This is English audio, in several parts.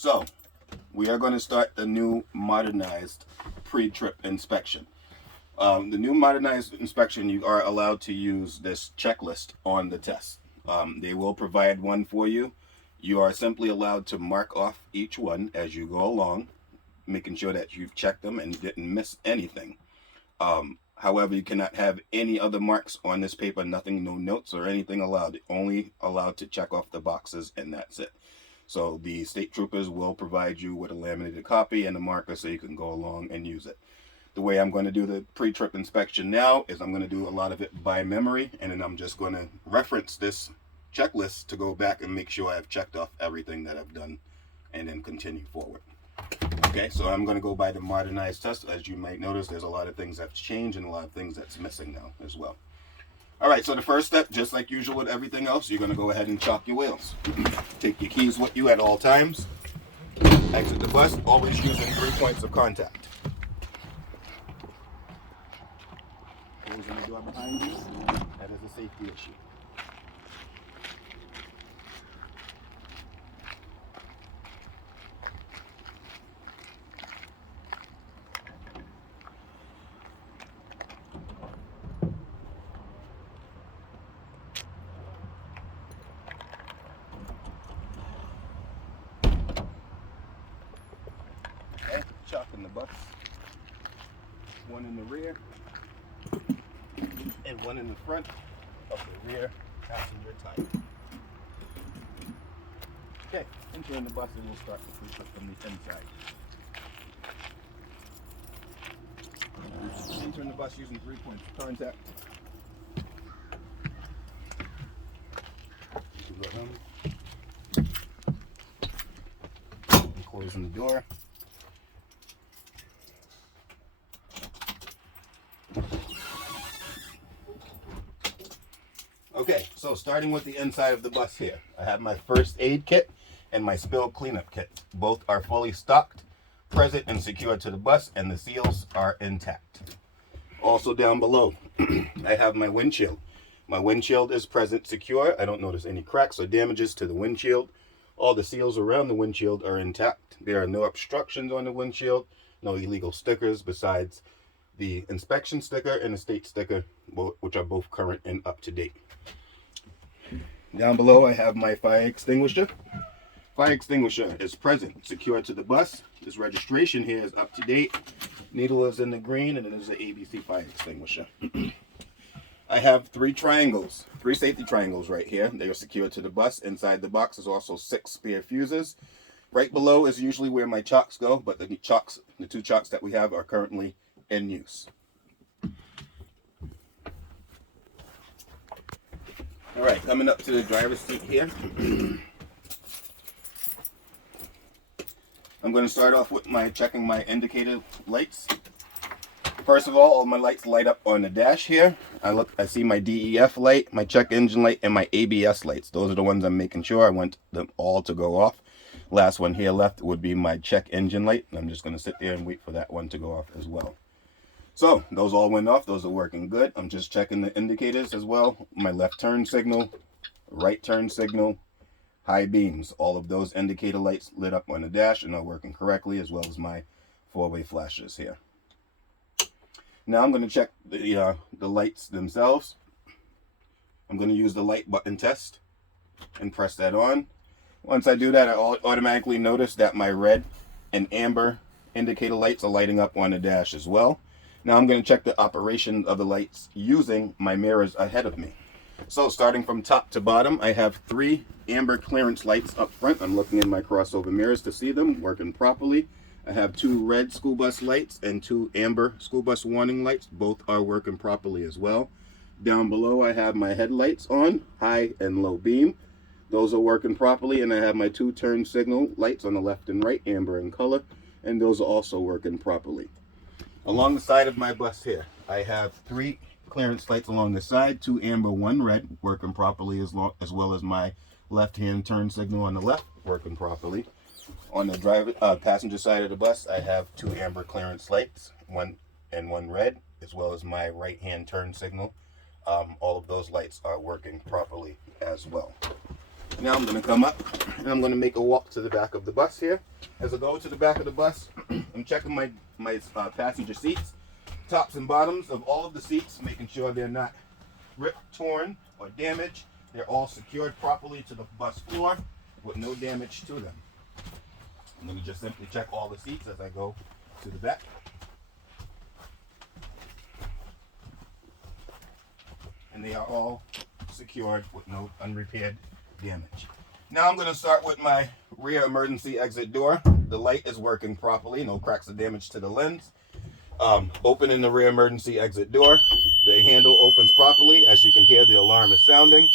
So, we are going to start the new modernized pre-trip inspection. The new modernized inspection, you are allowed to use this checklist on the test. They will provide one for you. You are simply allowed to mark off each one as you go along, making sure that you've checked them and didn't miss anything. However, you cannot have any other marks on this paper, nothing, no notes or anything allowed. Only allowed to check off the boxes, and that's it. So the state troopers will provide you with a laminated copy and a marker so you can go along and use it. The way I'm going to do the pre-trip inspection now is I'm going to do a lot of it by memory, and then I'm just going to reference this checklist to go back and make sure I've checked off everything that I've done and then continue forward. Okay, so I'm going to go by the modernized test. As you might notice, there's a lot of things that's changed and a lot of things that's missing now as well. All right, so the first step, just like usual with everything else, you're going to go ahead and chalk your wheels. Take your keys with you at all times. Exit the bus, always using 3 points of contact. Closing the door behind you, that is a safety issue. Okay, chalk in the bus. One in the rear and one in the front of the rear passenger tire. Okay, entering the bus and we'll start the pre-trip from the inside. Entering the bus using 3 points of contact. And closing the door. Okay, so starting with the inside of the bus here, I have my first aid kit and my spill cleanup kit. Both are fully stocked, present and secure to the bus, and the seals are intact. Also down below, I have my windshield. My windshield is present, secure. I don't notice any cracks or damages to the windshield. All the seals around the windshield are intact. There are no obstructions on the windshield, no illegal stickers besides the inspection sticker and the state sticker, which are both current and up to date. Down below, I have my fire extinguisher. Fire extinguisher is present, secure to the bus. This registration here is up to date. Needle is in the green, and it is an ABC fire extinguisher. I have 3 triangles, 3 safety triangles right here. They are secured to the bus. Inside the box is also 6 spare fuses. Right below is usually where my chocks go, but the 2 chocks that we have are currently in use. All right, coming up to the driver's seat here. I'm going to start off with checking my indicator lights. First of all my lights light up on the dash here. I see my DEF light, my check engine light, and my ABS lights. Those are the ones I'm making sure I want them all to go off. Last one here left would be my check engine light. I'm just going to sit there and wait for that one to go off as well. So those all went off. Those are working good. I'm just checking the indicators as well. My left turn signal, right turn signal, high beams. All of those indicator lights lit up on the dash and are working correctly, as well as my 4-way flashes here. Now I'm going to check the lights themselves. I'm going to use the light button test and press that on. Once I do that, I automatically notice that my red and amber indicator lights are lighting up on the dash as well. Now I'm going to check the operation of the lights using my mirrors ahead of me. So starting from top to bottom, I have 3 amber clearance lights up front. I'm looking in my crossover mirrors to see them working properly. I have 2 red school bus lights and 2 amber school bus warning lights. Both are working properly as well. Down below, I have my headlights on, high and low beam. Those are working properly, and I have my 2 turn signal lights on the left and right, amber in color, and those are also working properly. Along the side of my bus here, I have 3 clearance lights along the side, 2 amber, 1 red, working properly, as well as my left-hand turn signal on the left, working properly. On the passenger side of the bus, I have 2 amber clearance lights, 1 and 1 red, as well as my right-hand turn signal. All of those lights are working properly as well. Now I'm going to come up and I'm going to make a walk to the back of the bus here. As I go to the back of the bus, I'm checking my passenger seats, tops and bottoms of all of the seats, making sure they're not ripped, torn, or damaged. They're all secured properly to the bus floor with no damage to them. I'm going to just simply check all the seats as I go to the back. And they are all secured with no unrepaired damage. Now I'm going to start with my rear emergency exit door. The light is working properly, no cracks or damage to the lens. Opening the rear emergency exit door. The handle opens properly. As you can hear, the alarm is sounding.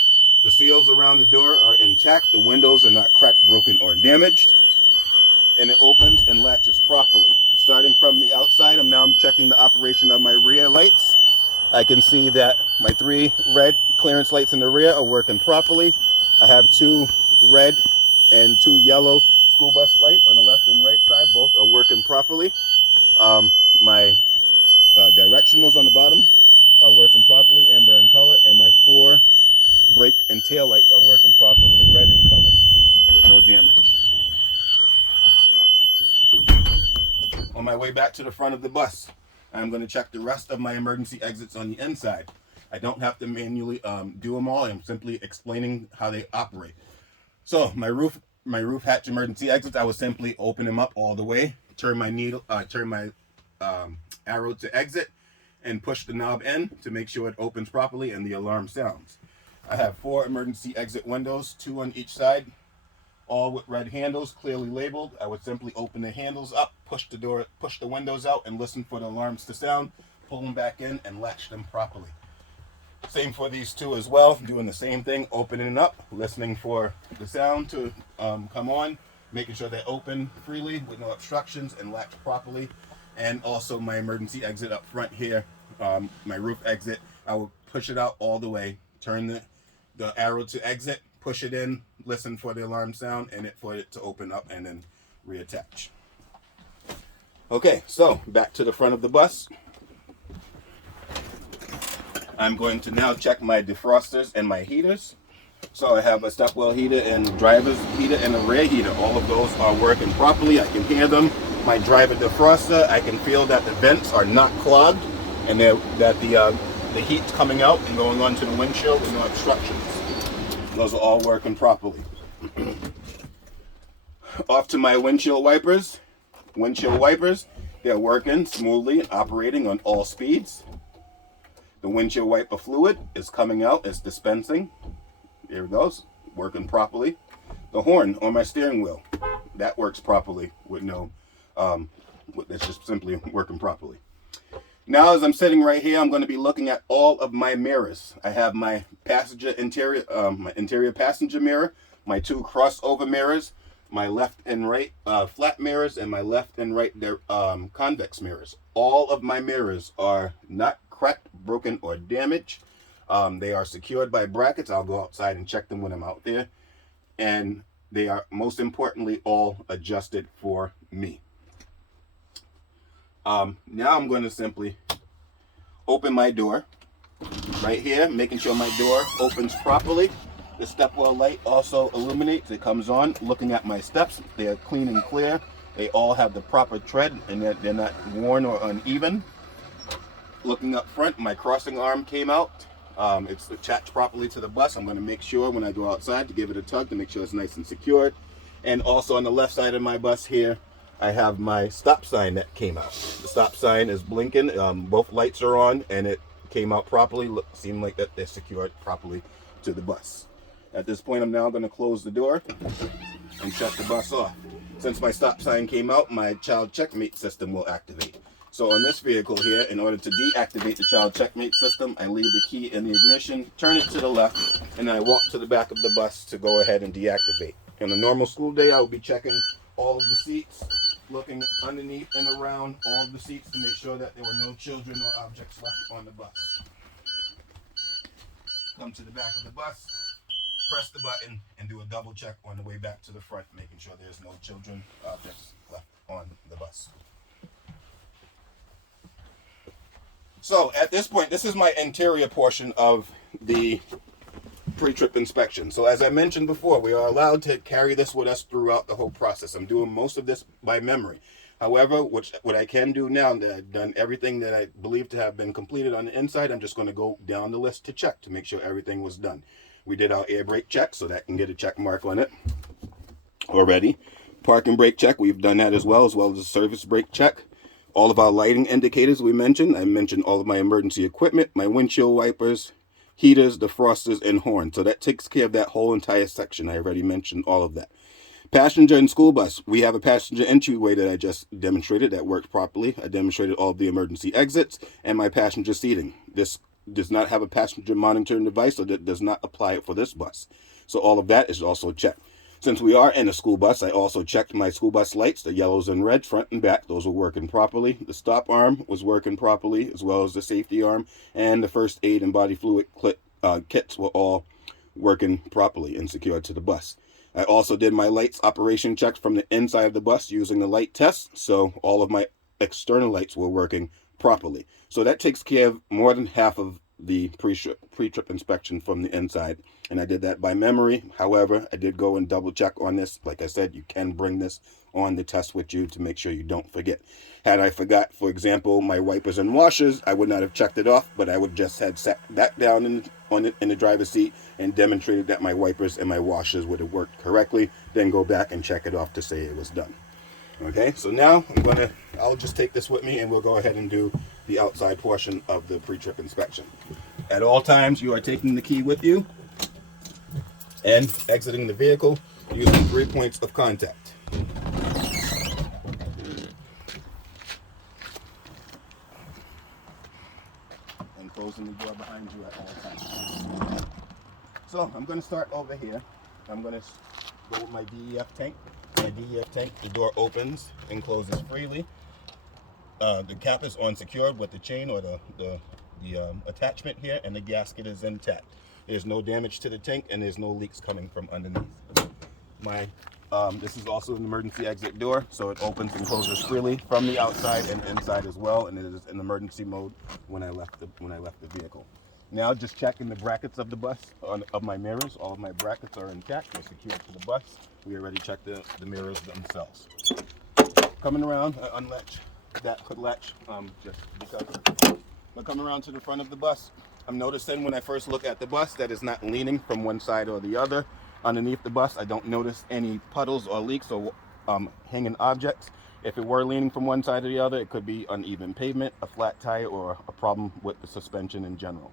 The seals around the door are intact. The windows are not cracked, broken, or damaged. And it opens and latches properly. Starting from the outside, I'm checking the operation of my rear lights. I can see that my 3 red clearance lights in the rear are working properly. I have 2 red and 2 yellow school bus lights on the left and right side. Both are working properly. My directionals on the bottom are working properly, amber in color, and my 4 brake and tail lights are working properly, red in color, with no damage. On my way back to the front of the bus, I'm going to check the rest of my emergency exits on the inside. I don't have to manually do them all. I'm simply explaining how they operate. So my roof hatch emergency exits, I will simply open them up all the way, turn my arrow to exit, and push the knob in to make sure it opens properly and the alarm sounds. I have 4 emergency exit windows, 2 on each side, all with red handles, clearly labeled. I would simply open the handles up, push the windows out, and listen for the alarms to sound, pull them back in, and latch them properly. Same for these 2 as well, doing the same thing, opening up, listening for the sound to come on, making sure they open freely with no obstructions and latch properly. And also my emergency exit up front here, my roof exit, I will push it out all the way, turn the arrow to exit, push it in, listen for the alarm sound, and for it to open up and then reattach. Okay, so back to the front of the bus. I'm going to now check my defrosters and my heaters. So I have a stepwell heater and driver's heater and a rear heater. All of those are working properly. I can hear them. My driver defroster, I can feel that the vents are not clogged and that the heat's coming out and going onto the windshield with no obstructions. Those are all working properly. Off to my windshield wipers. Windshield wipers, they're working smoothly and operating on all speeds. The windshield wiper fluid is coming out, it's dispensing. There it goes, working properly. The horn on my steering wheel, that works properly with no, it's just simply working properly. Now as I'm sitting right here, I'm going to be looking at all of my mirrors. I have my my interior passenger mirror, my 2 crossover mirrors, my left and right flat mirrors, and my left and right convex mirrors. All of my mirrors are not cracked, broken, or damaged. They are secured by brackets. I'll go outside and check them when I'm out there. And they are, most importantly, all adjusted for me. Now I'm going to simply open my door right here, making sure my door opens properly. The stepwell light also illuminates. It comes on. Looking at my steps, they are clean and clear. They all have the proper tread and they're not worn or uneven. Looking up front, my crossing arm came out. It's attached properly to the bus. I'm going to make sure when I go outside to give it a tug to make sure it's nice and secured. And also on the left side of my bus here, I have my stop sign that came out. The stop sign is blinking. Both lights are on and it came out properly. Seemed like that they're secured properly to the bus. At this point, I'm now going to close the door and shut the bus off. Since my stop sign came out, my child checkmate system will activate. So on this vehicle here, in order to deactivate the child checkmate system, I leave the key in the ignition, turn it to the left, and I walk to the back of the bus to go ahead and deactivate. On a normal school day, I will be checking all of the seats, looking underneath and around all of the seats to make sure that there were no children or objects left on the bus. Come to the back of the bus, press the button, and do a double check on the way back to the front, making sure there's no children or objects left on the bus. So at this point, this is my interior portion of the pre-trip inspection. So as I mentioned before, we are allowed to carry this with us throughout the whole process. I'm doing most of this by memory. However, what I can do now that I've done everything that I believe to have been completed on the inside, I'm just going to go down the list to check to make sure everything was done. We did our air brake check, so that can get a check mark on it already. Parking brake check, we've done that as well as a service brake check. All of our lighting indicators I mentioned all of my emergency equipment, my windshield wipers, heaters, defrosters, and horn. So that takes care of that whole entire section. I already mentioned all of that. Passenger and school bus. We have a passenger entryway that I just demonstrated that worked properly. I demonstrated all of the emergency exits and my passenger seating. This does not have a passenger monitoring device, so that does not apply for this bus. So all of that is also checked. Since we are in a school bus, I also checked my school bus lights, the yellows and red, front and back. Those were working properly. The stop arm was working properly, as well as the safety arm, and the first aid and body fluid kits were all working properly and secured to the bus. I also did my lights operation checks from the inside of the bus using the light test, so all of my external lights were working properly. So that takes care of more than half of the pre-trip inspection from the inside, and I did that by memory. However, I did go and double check on this. Like I said, you can bring this on the test with you to make sure you don't forget. Had I forgot, for example, my wipers and washers, I would not have checked it off, but I would just have sat back down in the driver's seat and demonstrated that my wipers and my washers would have worked correctly, then go back and check it off to say it was done. Okay, so now I'll just take this with me and we'll go ahead and do the outside portion of the pre-trip inspection. At all times, you are taking the key with you and exiting the vehicle using 3 points of contact. And closing the door behind you at all times. So I'm going to start over here. I'm going to go with my DEF tank. My DEF tank, the door opens and closes freely. The cap is unsecured with the chain or the attachment here, and the gasket is intact. There's no damage to the tank, and there's no leaks coming from underneath. This is also an emergency exit door, so it opens and closes freely from the outside and inside as well, and it is in emergency mode when I left the vehicle. Now, just checking the brackets of the bus, of my mirrors. All of my brackets are intact. They're secured to the bus. We already checked the mirrors themselves. Coming around, unlatch that hood latch, just because. But coming around to the front of the bus, I'm noticing when I first look at the bus that it's not leaning from one side or the other. Underneath the bus, I don't notice any puddles or leaks or hanging objects. If it were leaning from one side or the other, it could be uneven pavement, a flat tire, or a problem with the suspension in general.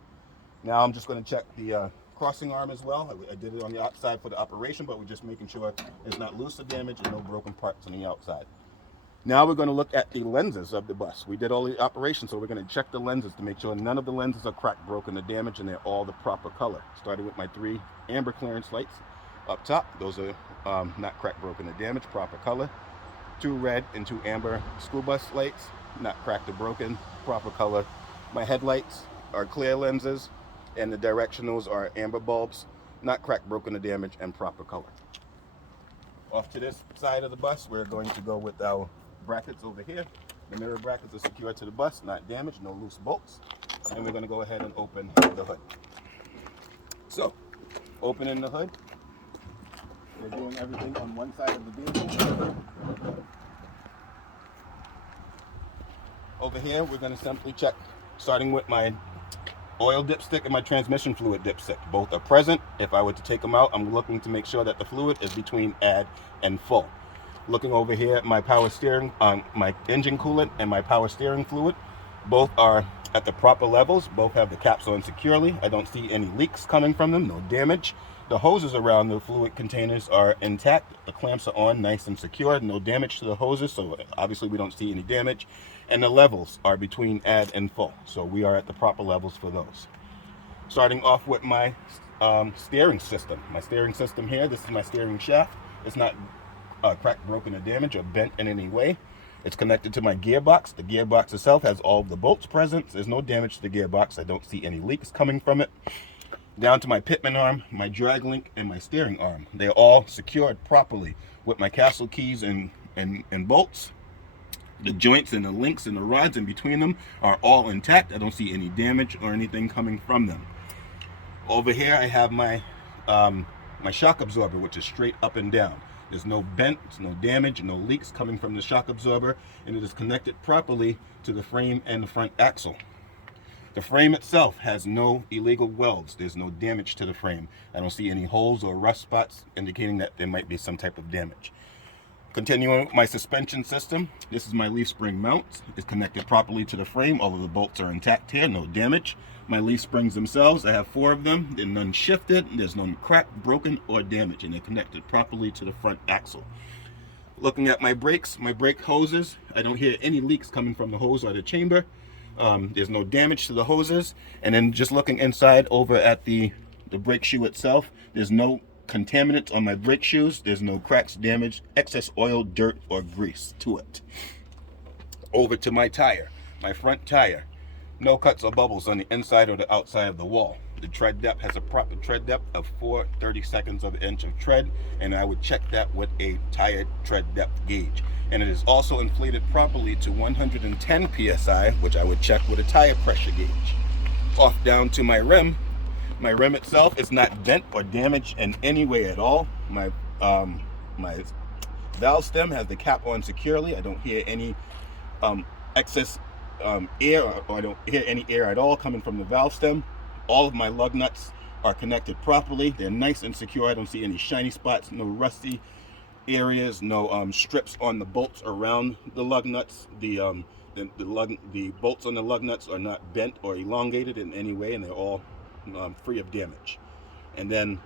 Now I'm just going to check the crossing arm as well. I did it on the outside for the operation, but we're just making sure it's not loose or damaged and no broken parts on the outside. Now we're going to look at the lenses of the bus. We did all the operations, so we're going to check the lenses to make sure none of the lenses are cracked, broken, or damaged, and they're all the proper color. Starting with my 3 amber clearance lights up top. Those are not cracked, broken, or damaged, proper color. 2 red and 2 amber school bus lights, not cracked or broken, proper color. My headlights are clear lenses, and the directionals are amber bulbs, not cracked, broken, or damaged, and proper color. Off to this side of the bus, we're going to go with our brackets over here. The mirror brackets are secured to the bus, not damaged, no loose bolts. And we're going to go ahead and open the hood. So, opening the hood, we're doing everything on one side of the vehicle. Over here, we're going to simply check, starting with my oil dipstick and my transmission fluid dipstick. Both are present. If I were to take them out, I'm looking to make sure that the fluid is between add and full. Looking over here at my power steering, my engine coolant and my power steering fluid, both are at the proper levels. Both have the caps on securely. I don't see any leaks coming from them, no damage. The hoses around the fluid containers are intact. The clamps are on, nice and secure, no damage to the hoses, so obviously we don't see any damage. And the levels are between add and full, so we are at the proper levels for those. Starting off with my steering system. My steering system here, this is my steering shaft. It's not cracked, broken, or damaged, or bent in any way. It's connected to my gearbox. The gearbox itself has all of the bolts present. There's no damage to the gearbox. I don't see any leaks coming from it. Down to my pitman arm, my drag link, and my steering arm. They're all secured properly with my castle keys and bolts. The joints and the links and the rods in between them are all intact. I don't see any damage or anything coming from them. Over here I have my my shock absorber, which is straight up and down. There's no bent, no damage, no leaks coming from the shock absorber, and it is connected properly to the frame and the front axle. The frame itself has no illegal welds. There's no damage to the frame. I don't see any holes or rust spots indicating that there might be some type of damage. Continuing with my suspension system, this is my leaf spring mount. It's connected properly to the frame. All of the bolts are intact here, no damage. My leaf springs themselves, I have 4 of them. They're none shifted, there's none cracked, broken, or damaged, and they're connected properly to the front axle. Looking at my brakes, my brake hoses, I don't hear any leaks coming from the hose or the chamber. There's no damage to the hoses. And then just looking inside over at the brake shoe itself, there's no contaminants on my brake shoes. There's no cracks, damage, excess oil, dirt, or grease to it. Over to my tire, my front tire. No cuts or bubbles on the inside or the outside of the wall. The tread depth has a proper tread depth of 4/32 of an inch of tread, and I would check that with a tire tread depth gauge. And it is also inflated properly to 110 psi, which I would check with a tire pressure gauge. Off down to my rim. My rim itself is not bent or damaged in any way at all. My valve stem has the cap on securely. I don't hear any excess air, or I don't hear any air at all coming from the valve stem. All of my lug nuts are connected properly. They're nice and secure. I don't see any shiny spots, no rusty areas, no strips on the bolts around the lug nuts. The bolts on the lug nuts are not bent or elongated in any way, and they're all free of damage. And then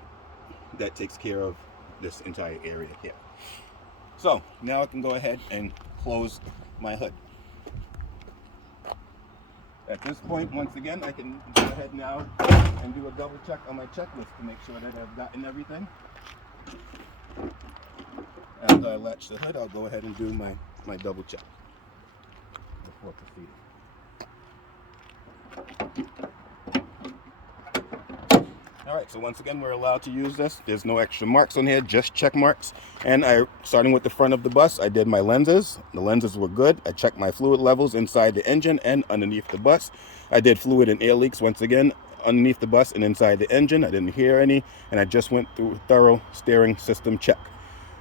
that takes care of this entire area here. So now I can go ahead and close my hood. At this point, once again, I can go ahead now and do a double check on my checklist to make sure that I've gotten everything. After I latch the hood, I'll go ahead and do my double check before proceeding. Alright, so once again, we're allowed to use this. There's no extra marks on here, just check marks. And starting with the front of the bus, I did my lenses. The lenses were good. I checked my fluid levels inside the engine and underneath the bus. I did fluid and air leaks once again underneath the bus and inside the engine. I didn't hear any, and I just went through a thorough steering system check.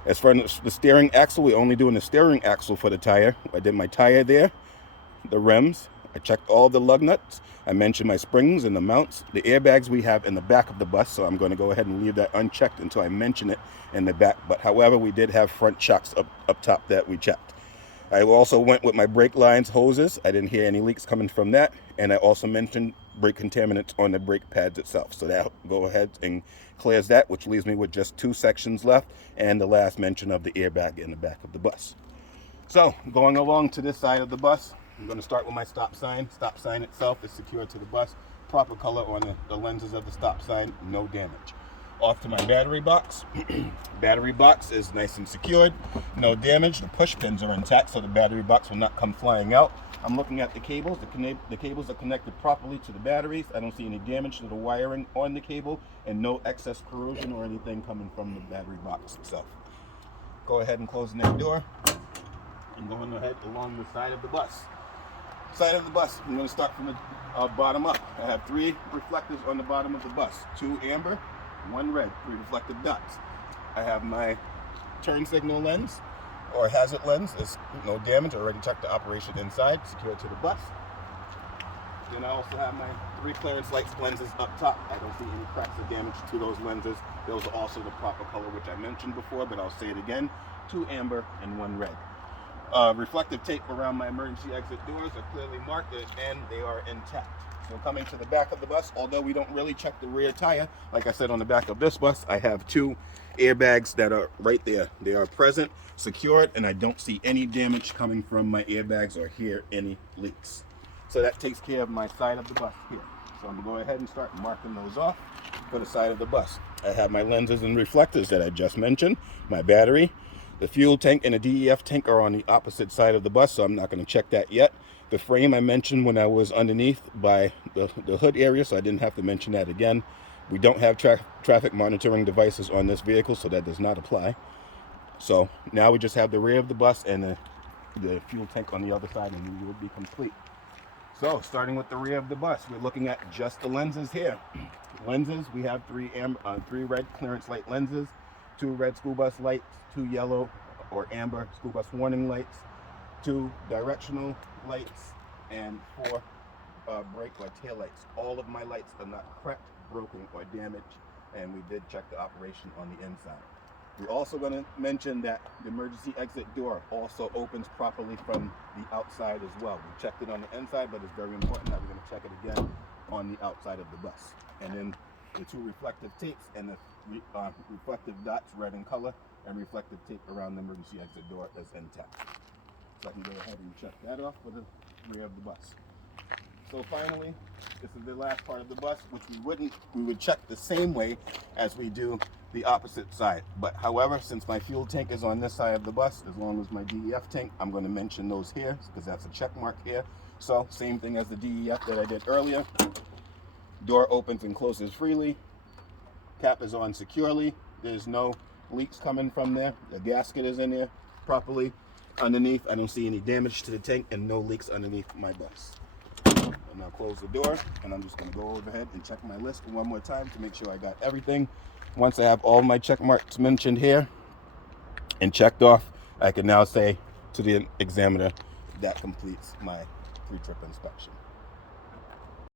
As far as the steering axle, we're only doing the steering axle for the tire. I did my tire there, the rims. I checked all the lug nuts. I mentioned my springs and the mounts. The airbags we have in the back of the bus, so I'm going to go ahead and leave that unchecked until I mention it in the back. But however, we did have front shocks up top that we checked. I also went with my brake lines hoses. I didn't hear any leaks coming from that. And I also mentioned brake contaminants on the brake pads itself. So that go ahead and clears that, which leaves me with just 2 sections left and the last mention of the airbag in the back of the bus. So going along to this side of the bus, I'm going to start with my stop sign. Stop sign itself is secured to the bus. Proper color on the lenses of the stop sign, no damage. Off to my battery box. Battery box is nice and secured, no damage. The push pins are intact, so the battery box will not come flying out. I'm looking at the cables. The cables are connected properly to the batteries. I don't see any damage to the wiring on the cable, and no excess corrosion or anything coming from the battery box itself. Go ahead and close that door. I'm going ahead along the side of the bus. I'm going to start from the bottom up. I have 3 reflectors on the bottom of the bus. 2 amber, 1 red, 3 reflective dots. I have my turn signal lens or hazard lens. There's no damage. I already checked the operation inside, secured to the bus. Then I also have my 3 clearance lights lenses up top. I don't see any cracks or damage to those lenses. Those are also the proper color, which I mentioned before, but I'll say it again. 2 amber and 1 red. Reflective tape around my emergency exit doors are clearly marked and they are intact. So coming to the back of the bus, although we don't really check the rear tire, like I said on the back of this bus, I have 2 airbags that are right there. They are present, secured, and I don't see any damage coming from my airbags or hear any leaks. So that takes care of my side of the bus here. So I'm going to go ahead and start marking those off for the side of the bus. I have my lenses and reflectors that I just mentioned, my battery. The fuel tank and the DEF tank are on the opposite side of the bus, so I'm not going to check that yet. The frame I mentioned when I was underneath by the hood area, so I didn't have to mention that again. We don't have traffic monitoring devices on this vehicle, so that does not apply. So now we just have the rear of the bus and the fuel tank on the other side, and we will be complete. So starting with the rear of the bus, we're looking at just the lenses here. Lenses, we have three red clearance light lenses, 2 red school bus lights, 2 yellow or amber school bus warning lights, 2 directional lights, and 4 brake or tail lights. All of my lights are not cracked, broken, or damaged, and we did check the operation on the inside. We're also going to mention that the emergency exit door also opens properly from the outside as well. We checked it on the inside, but it's very important that we're going to check it again on the outside of the bus. And then the 2 reflective tapes and the reflective dots, red in color, and reflective tape around the emergency exit door is intact. So I can go ahead and check that off for the rear of the bus. So finally, this is the last part of the bus, which we would check the same way as we do the opposite side. But however, since my fuel tank is on this side of the bus, as long as my DEF tank, I'm going to mention those here because that's a check mark here. So same thing as the DEF that I did earlier. Door opens and closes freely. Cap is on securely. There's no leaks coming from there. The gasket is in there properly. Underneath, I don't see any damage to the tank and no leaks underneath my bus. And I'll close the door, and I'm just going to go overhead and check my list one more time to make sure I got everything. Once I have all my check marks mentioned here and checked off, I can now say to the examiner that completes my pre-trip inspection.